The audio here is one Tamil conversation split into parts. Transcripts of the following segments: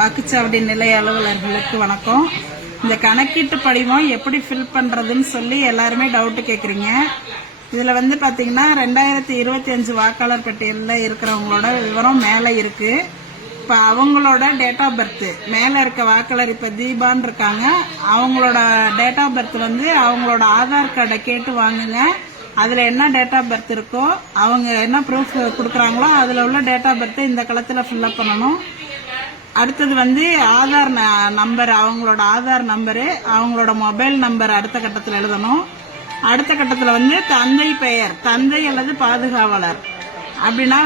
வாக்குச்சாவடி நிலைய அலுவலர்களுக்கு வணக்கம். இந்த கணக்கீட்டு படிவம் எப்படி ஃபில் பண்றதுன்னு சொல்லி எல்லாருமே டவுட் கேக்குறீங்க. இதுல பாத்தீங்கன்னா 2025 வாக்காளர் பட்டியல்ல இருக்கிறவங்களோட விவரம் மேல இருக்கு. இப்ப அவங்களோட டேட் ஆஃப் பர்த் மேல இருக்க வாக்காளர் இப்ப தீபான்னு இருக்காங்க. அவங்களோட டேட் ஆஃப் பர்த் அவங்களோட ஆதார் கார்டை கேட்டு வாங்குங்க. அதுல என்ன டேட் ஆஃப் பர்த் இருக்கோ அவங்க என்ன ப்ரூஃப் கொடுக்குறாங்களோ அதுல உள்ள டேட் ஆஃப் பர்த் இந்த களத்துல ஃபில்அப் பண்ணணும். அடுத்தது ஆதார் நம்பர், அவங்களோட ஆதார் நம்பரு, அவங்களோட மொபைல் நம்பர் அடுத்த கட்டத்தில் எழுதணும். அடுத்த கட்டத்தில் தந்தை பெயர், தந்தை அல்லது பாதுகாவலர் அப்படின்னா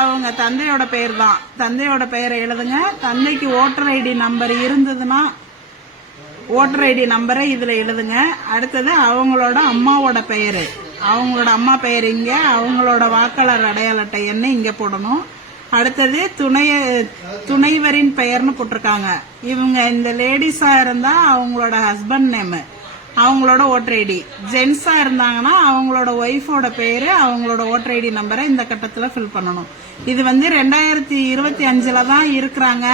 அவங்க தந்தையோட பெயர் தான், தந்தையோட பெயரை எழுதுங்க. தந்தைக்கு ஓட்டர் ஐடி நம்பர் இருந்ததுன்னா ஓட்டர் ஐடி நம்பரை இதுல எழுதுங்க. அடுத்தது அவங்களோட அம்மாவோட பெயரு, அவங்களோட அம்மா பெயர் இங்க, அவங்களோட வாக்காளர் அடையாள அட்டை எண்ணை இங்க போடணும். அடுத்தது துணைவரின் பெயர்னு போட்டிருக்காங்க. இவங்க இந்த லேடிஸா இருந்தா அவங்களோட ஹஸ்பண்ட் நேம், அவங்களோட ஓட்டர் ஐடி. ஜென்ஸா இருந்தாங்கன்னா அவங்களோட ஒய்ஃபோட பேரு, அவங்களோட ஓட்டர் ஐடி நம்பரை இந்த கட்டத்துல ஃபில் பண்ணணும். இது 2025 தான் இருக்கிறாங்க,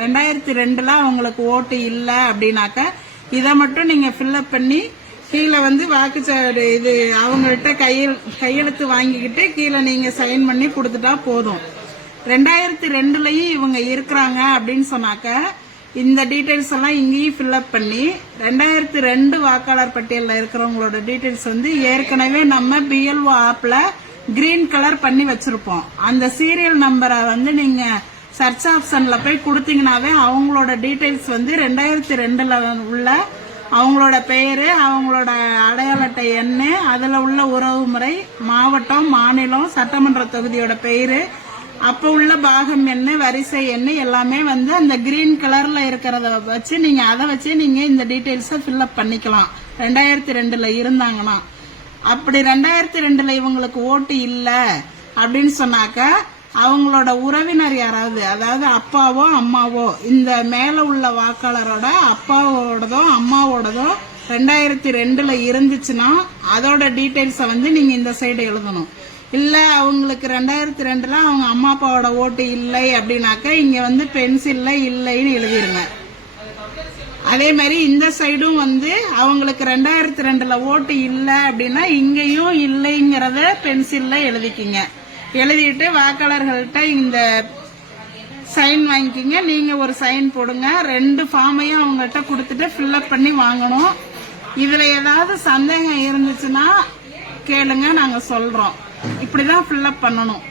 2002 அவங்களுக்கு ஓட்டு இல்ல அப்படின்னாக்க இதை மட்டும் நீங்க ஃபில்அப் பண்ணி கீழே வாக்குச்சாவடி இது அவங்கள்ட்ட கையெழுத்து வாங்கிக்கிட்டு கீழே நீங்க சைன் பண்ணி கொடுத்துட்டா போதும். 2002 இவங்க இருக்கிறாங்க அப்படின்னு சொன்னாக்க இந்த டீடைல்ஸ் எல்லாம் இங்கேயும் ஃபில்அப் பண்ணி 2002 வாக்காளர் பட்டியலில் இருக்கிறவங்களோட டீடைல்ஸ் ஏற்கனவே நம்ம பிஎல்ஓ ஆப்ல கிரீன் கலர் பண்ணி வச்சிருப்போம். அந்த சீரியல் நம்பரை நீங்க சர்ச் ஆப்ஷன்ல போய் கொடுத்தீங்கன்னாவே அவங்களோட டீடைல்ஸ் 2002 உள்ள அவங்களோட பெயரு, அவங்களோட அடையாள அட்டை எண்ணு, அதுல உள்ள உறவு முறை, மாவட்டம், மாநிலம், சட்டமன்ற தொகுதியோட பெயரு, அப்ப உள்ள பாகம் எண்ணு, வரிசை எண்ணு எல்லாமே அந்த கிரீன் கலர்ல இருக்கிறத வச்சு நீங்க அதை வச்சு நீங்க இந்த டீடைல்ஸ ஃபில்அப் பண்ணிக்கலாம். 2002 இருந்தாங்கன்னா. அப்படி 2002 இவங்களுக்கு ஓட்டு இல்ல அப்படின்னு சொன்னாக்க அவங்களோட உறவினர் யாராவது, அதாவது அப்பாவோ அம்மாவோ, இந்த மேல உள்ள வாக்காளரோட அப்பாவோடதோ அம்மாவோடதோ 2002 இருந்துச்சுன்னா அதோட டீடைல்ஸ நீங்க இந்த சைடு எழுதணும். இல்ல அவங்களுக்கு 2002 அவங்க அம்மா அப்பாவோட ஓட்டு இல்லை அப்படின்னாக்க இங்க பென்சில்ல இல்லைன்னு எழுதிருங்க. அதே மாதிரி இந்த சைடும் அவங்களுக்கு 2002 ஓட்டு இல்லை அப்படின்னா இங்கேயும் இல்லைங்கிறத பென்சில்ல எழுதிக்கிங்க. எழுதிட்டு வாக்காளர்கள்ட்ட இந்த சைன் வாங்கிக்கிங்க. நீங்க ஒரு சைன் போடுங்க. 2 ஃபார்மையும் அவங்கள்ட்ட கொடுத்துட்டு ஃபில்அப் பண்ணி வாங்கணும். இதுல ஏதாவது சந்தேகம் இருந்துச்சுன்னா கேளுங்க, நாங்க சொல்றோம். இப்படிதான் ஃபில்அப் பண்ணணும்.